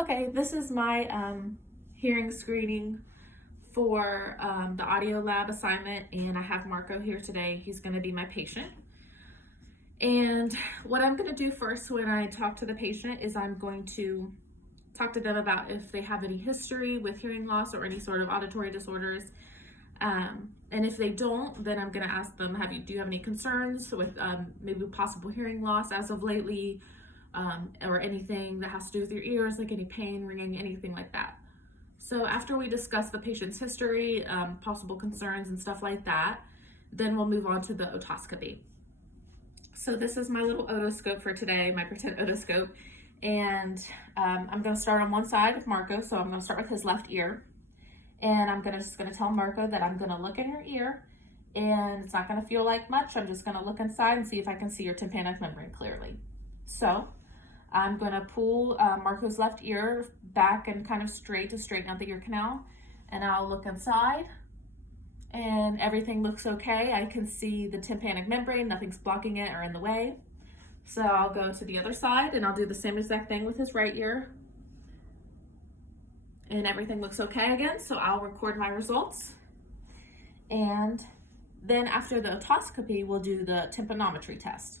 Okay, this is my hearing screening for the audio lab assignment, and I have Marco here today. He's going to be my patient. And what I'm going to do first when I talk to the patient is I'm going to talk to them about if they have any history with hearing loss or any sort of auditory disorders. And if they don't, then I'm going to ask them, do you have any concerns with maybe possible hearing loss as of lately? Or anything that has to do with your ears, like any pain, ringing, anything like that. So after we discuss the patient's history, possible concerns and stuff like that, then we'll move on to the otoscopy. So this is my little otoscope for today, my pretend otoscope. And I'm gonna start on one side with Marco. So I'm gonna start with his left ear. And I'm just gonna tell Marco that I'm gonna look in your ear, and it's not gonna feel like much. I'm just gonna look inside and see if I can see your tympanic membrane clearly. So I'm going to pull Marco's left ear back and kind of straight to straighten out the ear canal, and I'll look inside and everything looks okay. I can see the tympanic membrane, nothing's blocking it or in the way. So I'll go to the other side and I'll do the same exact thing with his right ear, and everything looks okay again. So I'll record my results, and then after the otoscopy we'll do the tympanometry test.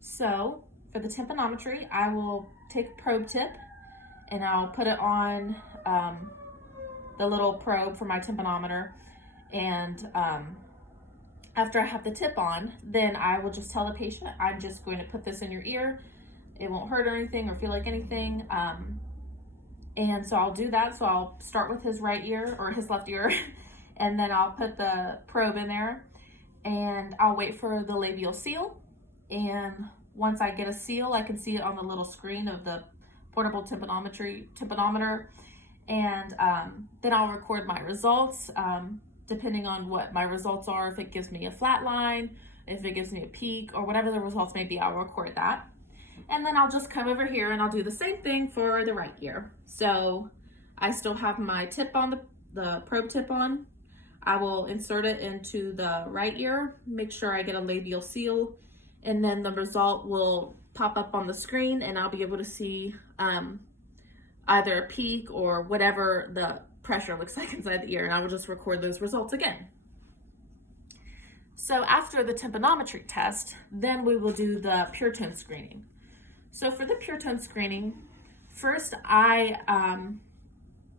So for the tympanometry, I will take a probe tip and I'll put it on the little probe for my tympanometer. And after I have the tip on, then I will just tell the patient, I'm just going to put this in your ear. It won't hurt or anything or feel like anything. And so I'll do that. So I'll start with his right ear or his left ear, and then I'll put the probe in there and I'll wait for the labial seal. And once I get a seal, I can see it on the little screen of the portable tympanometer, and then I'll record my results, depending on what my results are. If it gives me a flat line, if it gives me a peak, or whatever the results may be, I'll record that. And then I'll just come over here and I'll do the same thing for the right ear. So I still have my tip on, the probe tip on. I will insert it into the right ear, make sure I get a labial seal, and then the result will pop up on the screen and I'll be able to see either a peak or whatever the pressure looks like inside the ear, and I will just record those results again. So after the tympanometry test, then we will do the pure tone screening. So for the pure tone screening, first I,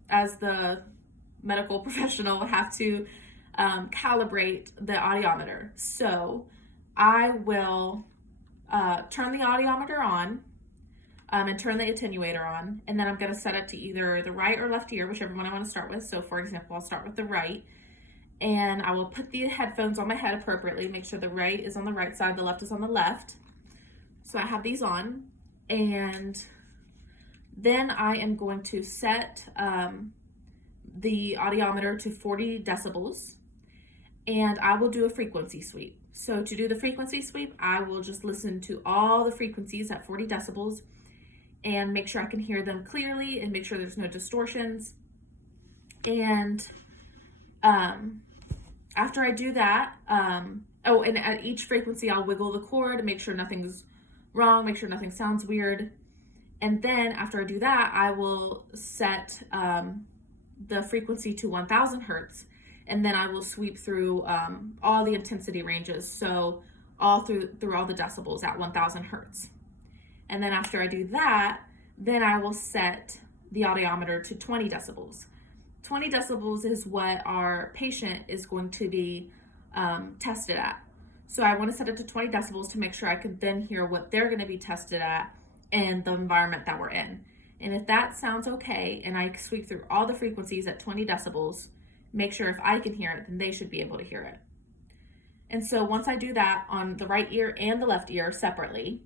as the medical professional, have to calibrate the audiometer. So I will turn the audiometer on and turn the attenuator on, and then I'm going to set it to either the right or left ear, whichever one I want to start with. So for example, I'll start with the right, and I will put the headphones on my head appropriately, make sure the right is on the right side, the left is on the left. So I have these on, and then I am going to set the audiometer to 40 decibels, and I will do a frequency sweep. So to do the frequency sweep, I will just listen to all the frequencies at 40 decibels and make sure I can hear them clearly and make sure there's no distortions. And after I do that, and at each frequency, I'll wiggle the cord to make sure nothing's wrong, make sure nothing sounds weird. And then after I do that, I will set the frequency to 1000 hertz. And then I will sweep through all the intensity ranges, so all through all the decibels at 1000 hertz. And then after I do that, then I will set the audiometer to 20 decibels. 20 decibels is what our patient is going to be tested at. So I want to set it to 20 decibels to make sure I could then hear what they're going to be tested at in the environment that we're in. And if that sounds okay, and I sweep through all the frequencies at 20 decibels, make sure if I can hear it, then they should be able to hear it. And so once I do that on the right ear and the left ear separately,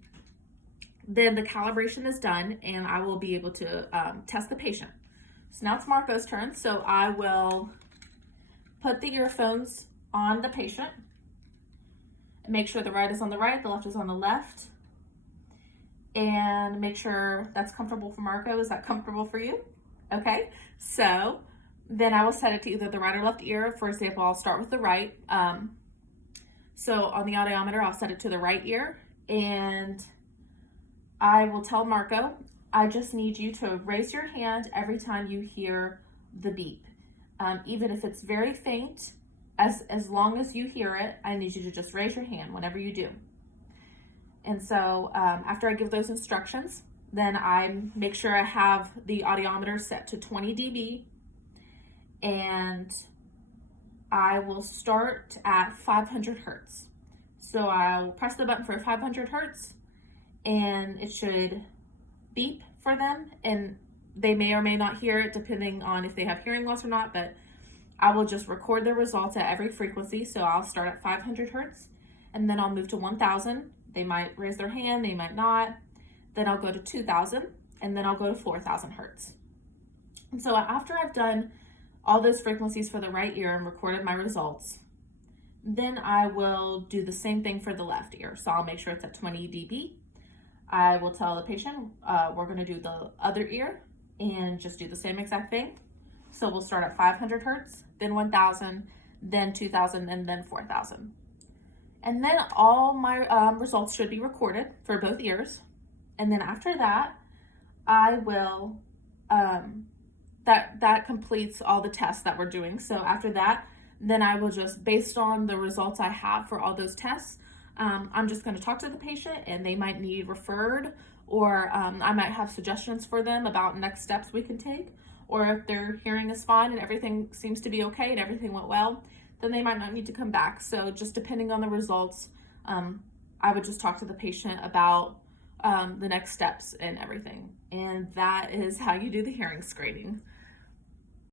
then the calibration is done and I will be able to test the patient. So now it's Marco's turn. So I will put the earphones on the patient and make sure the right is on the right, the left is on the left, and make sure that's comfortable for Marco. Is that comfortable for you? Okay, so then I will set it to either the right or left ear. For example, I'll start with the right. So on the audiometer, I'll set it to the right ear, and I will tell Marco, I just need you to raise your hand every time you hear the beep. Even if it's very faint, as long as you hear it, I need you to just raise your hand whenever you do. And so after I give those instructions, then I make sure I have the audiometer set to 20 dB, and I will start at 500 hertz. So I'll press the button for 500 hertz, and it should beep for them, and they may or may not hear it depending on if they have hearing loss or not, but I will just record the results at every frequency. So I'll start at 500 hertz, and then I'll move to 1000. They might raise their hand, they might not. Then I'll go to 2000, and then I'll go to 4000 hertz. And so after I've done all those frequencies for the right ear and recorded my results, then I will do the same thing for the left ear. So I'll make sure it's at 20 dB. I will tell the patient we're going to do the other ear and just do the same exact thing. So we'll start at 500 hertz, then 1000, then 2000, and then 4000. And then all my results should be recorded for both ears. And then after that, I will, that completes all the tests that we're doing. So after that, then I will just, based on the results I have for all those tests, I'm just going to talk to the patient, and they might need referred, or I might have suggestions for them about next steps we can take. Or if their hearing is fine and everything seems to be okay and everything went well, then they might not need to come back. So just depending on the results, I would just talk to the patient about the next steps and everything. And that is how you do the hearing screening.